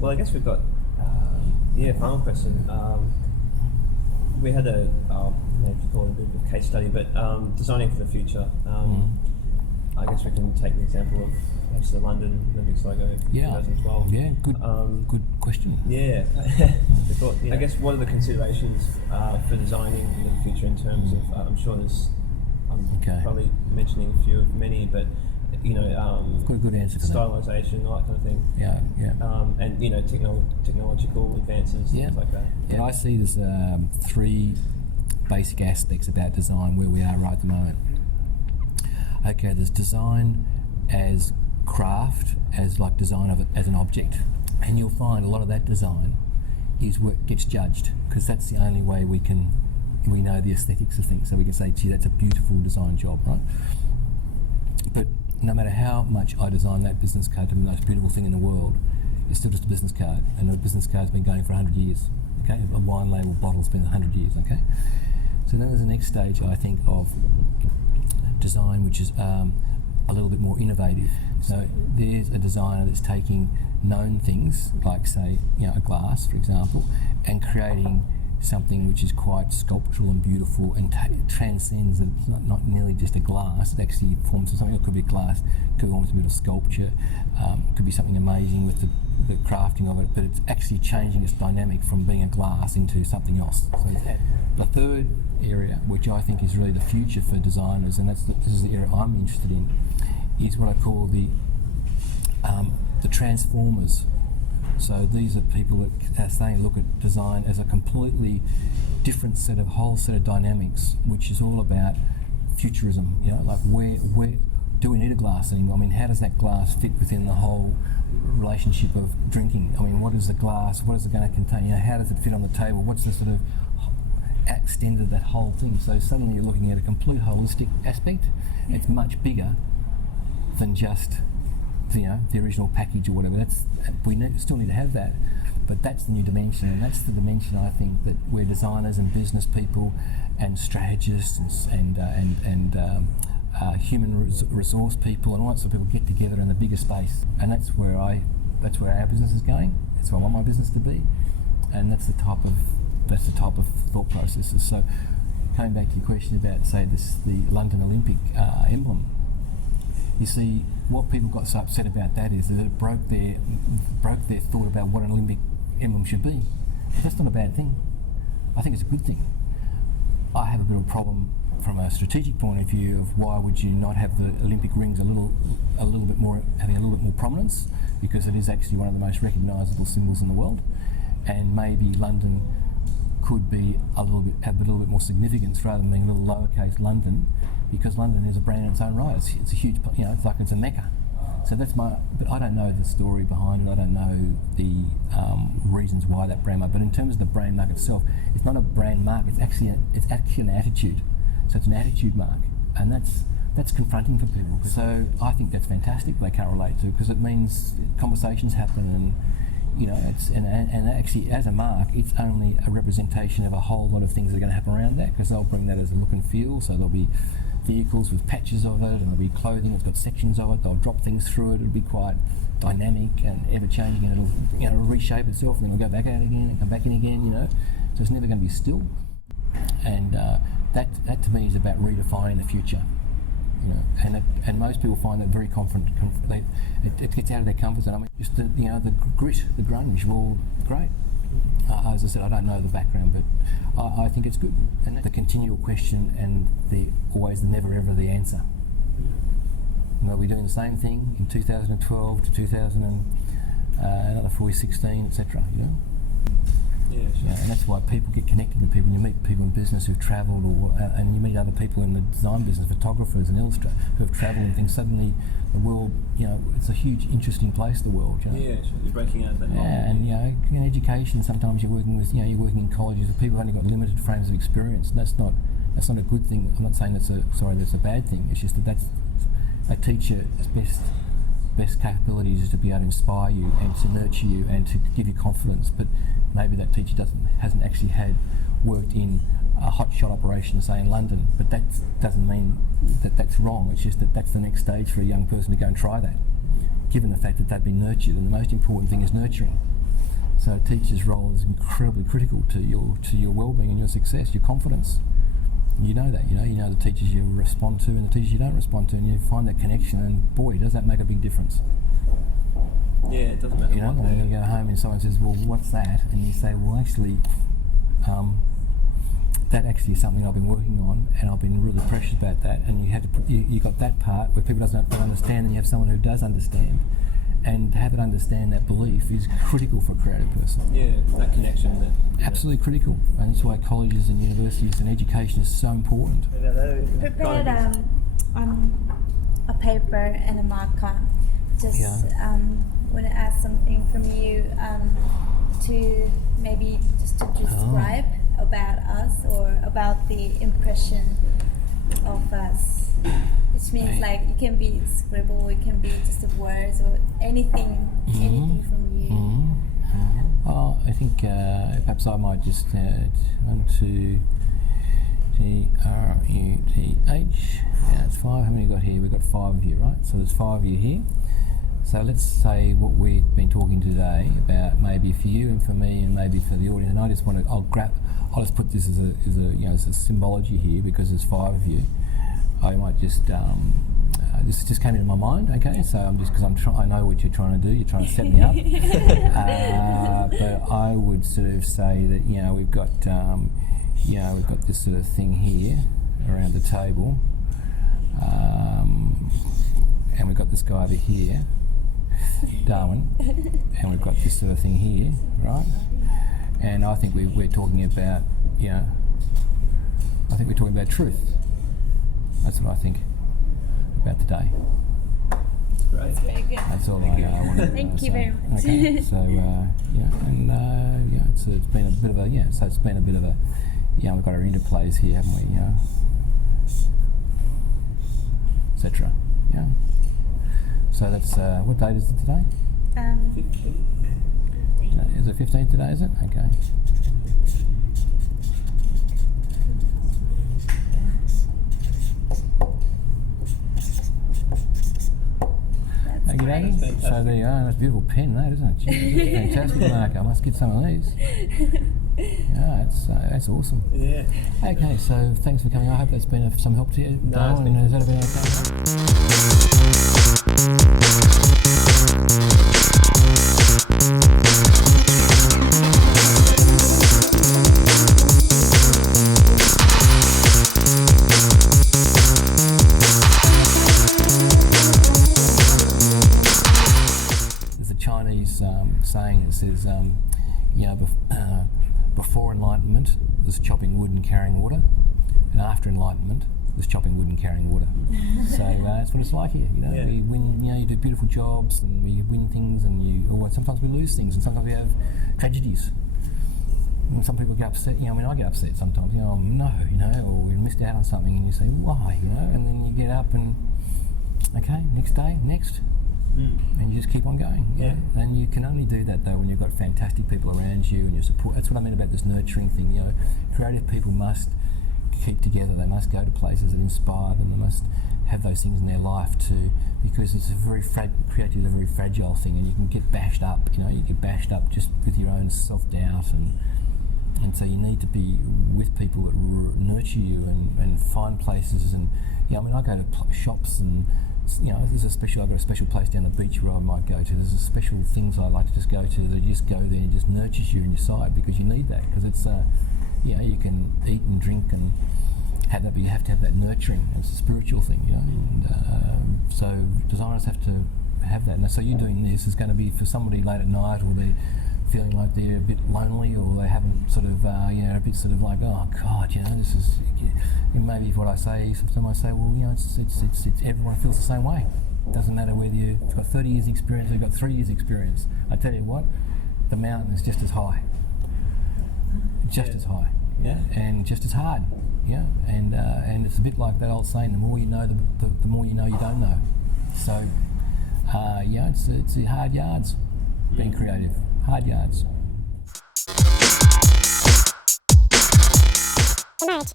Well, I guess we've got, final question. We had maybe you call it a bit of a case study, but designing for the future. I guess we can take the example of perhaps the London Olympics logo, 2012. Yeah, good question. Yeah, I guess what are the considerations for designing in the future in terms of? I'm sure I'm probably mentioning a few of many, but I've got a good answer for that. Stylisation, all that kind of thing. Yeah. And technological advances, things like that. Yeah, I see there's 3 basic aspects about design where we are right at the moment. Okay, there's design as craft, as like design of it as an object, and you'll find a lot of that design is what gets judged, because that's the only way we know the aesthetics of things. So we can say, gee, that's a beautiful design job, right? But no matter how much I design that business card to be the most beautiful thing in the world, it's still just a business card, and a business card's been going for 100 years. Okay, a wine label bottle's been 100 years. Okay, so then there's the next stage, I think, of design, which is a little bit more innovative. So there's a designer that's taking known things, like say, a glass, for example, and creating something which is quite sculptural and beautiful and transcends it. It's not merely just a glass, it actually forms something. It could be a glass, it could be almost a bit of sculpture, it could be something amazing with the crafting of it, but it's actually changing its dynamic from being a glass into something else. So the third area, which I think is really the future for designers, and this is the area I'm interested in, is what I call the transformers. So these are people that are saying, look at design as a completely different whole set of dynamics, which is all about futurism. Like where do we need a glass anymore? I mean, how does that glass fit within the whole relationship of drinking? I mean, what is the glass? What is it going to contain? How does it fit on the table? What's the sort of extent of that whole thing? So suddenly you're looking at a complete holistic aspect. It's much bigger than just the original package or whatever. We still need to have that, but that's the new dimension, and that's the dimension I think that where designers and business people and strategists and human resource people and all sorts of people get together in the bigger space, and that's where our business is going. That's where I want my business to be, and that's the type of thought processes. So coming back to your question about the London Olympic emblem. You see, what people got so upset about that is that it broke their thought about what an Olympic emblem should be. But that's not a bad thing. I think it's a good thing. I have a bit of a problem from a strategic point of view of why would you not have the Olympic rings having a little bit more prominence, because it is actually one of the most recognisable symbols in the world, and maybe London could be have a little bit more significance rather than being a little lowercase London, because London is a brand in its own right. It's a huge, it's like it's a mecca. So that's but I don't know the story behind it. I don't know the reasons why that brand mark. But in terms of the brand mark itself, it's not a brand mark. It's actually an attitude. So it's an attitude mark, and that's confronting for people. So I think that's fantastic. They can't relate to, because it means conversations happen, and and actually as a mark, it's only a representation of a whole lot of things that are going to happen around that, because they'll bring that as a look and feel. So there'll be vehicles with patches of it, and there'll be clothing that's got sections of it. They'll drop things through it. It'll be quite dynamic and ever changing, and it'll reshape itself, and then it'll go back out again and come back in again. So it's never going to be still. And that to me is about redefining the future. And most people find that very confident. It gets out of their comfort zone. I mean, just the grit, the grunge, all great. As I said, I don't know the background, but I think it's good. And the continual question and always the never ever the answer. We're doing the same thing in 2012 to 2016, etc. Yeah, sure. And that's why people get connected with people. You meet people in business who've travelled, and you meet other people in the design business, photographers and illustrators who have travelled and things. Suddenly, the world, it's a huge, interesting place. The world, Yeah, sure. You're breaking out that. Yeah, and in education, sometimes you're working with, you're working in colleges with people who've only got limited frames of experience. And that's not a good thing. I'm not saying that's a bad thing. It's just that's a teacher's best capabilities is to be able to inspire you and to nurture you and to give you confidence, but maybe that teacher hasn't actually worked in a hotshot operation, say in London, but that doesn't mean that that's wrong. It's just that's the next stage for a young person to go and try that. given the fact that they've been nurtured, and the most important thing is nurturing. So a teacher's role is incredibly critical to your well-being and your success, your confidence. You know that, you know the teachers you respond to and the teachers you don't respond to, and you find that connection, and boy, does that make a big difference. Yeah, it doesn't matter. You know, when you go home and someone says, well, what's that? And you say, well, actually, that actually is something I've been working on, and I've been really precious about that. And you have to you got that part where people don't understand, and you have someone who does understand. And to have it understand that belief is critical for a creative person. Yeah, that connection. Absolutely critical, and that's why colleges and universities and education is so important. Prepared a paper and a marker. Just want to ask something from you to maybe just to describe about us or about the impression of us. Which means like it can be scribble, it can be just words or anything from you. Oh, I think perhaps I might just 1, 2, T-R-U-T-H. Yeah, that's 5. How many got here? We've got 5 of you, right? So there's 5 of you here. So let's say what we've been talking today about, maybe for you and for me and maybe for the audience. And I just want to, I'll just put this as a symbology here because there's 5 of you. I might just this just came into my mind. Okay, so I'm just because I know what you're trying to do. You're trying to set me up. But I would sort of say that we've got we've got this sort of thing here around the table, and we've got this guy over here, Darwin, and we've got this sort of thing here, right? And I think we're talking about I think we're talking about truth. That's what I think about today. Great. That's very good. That's all I want to Thank say. you very much. Okay, so it's been a bit of a so it's been a bit of a we've got our interplays here, haven't we? Etc. Yeah. So that's what date is it today? 15. Is it 15th today? Is it? Okay. Okay, so there you are. That's a beautiful pen, that isn't it? Jeez, that's fantastic, Mark. I must get some of these. Yeah, that's awesome. Yeah. Okay, so thanks for coming. I hope that's been of some help to you. No, it's been has that been saying that says, before enlightenment, there's chopping wood and carrying water, and after enlightenment, there's chopping wood and carrying water. So that's what it's like here. Yeah. We win. You do beautiful jobs, and we win things, and or sometimes we lose things, and sometimes we have tragedies. And some people get upset. I get upset sometimes. Or we missed out on something, and you say why, and then you get up and okay, next day, next. And you just keep on going. Yeah. And you can only do that though when you've got fantastic people around you and your support. That's what I mean about this nurturing thing. Creative people must keep together. They must go to places that inspire them. They must have those things in their life too, because it's creativity is a very fragile thing, and you can get bashed up. You get bashed up just with your own self-doubt, and so you need to be with people that nurture you and find places. And I go to shops and. I've got a special place down the beach where I might go to. There's a special things I like to just go to that you just go there and it just nurtures you in your side, because you need that, because it's you can eat and drink and have that, but you have to have that nurturing. It's a spiritual thing, and so designers have to have that. And so you doing this is going to be for somebody late at night, or they're feeling like they're a bit lonely, or they haven't sort of a bit sort of like, oh God, this is. And maybe what I say, sometimes I say, well, it's everyone feels the same way. It doesn't matter whether you've got 30 years experience or you've got 3 years experience. I tell you what, the mountain is just as high, as high, and just as hard, and it's a bit like that old saying: the more you know, the more you know you don't know. So, it's hard yards being creative, hard yards. Good night.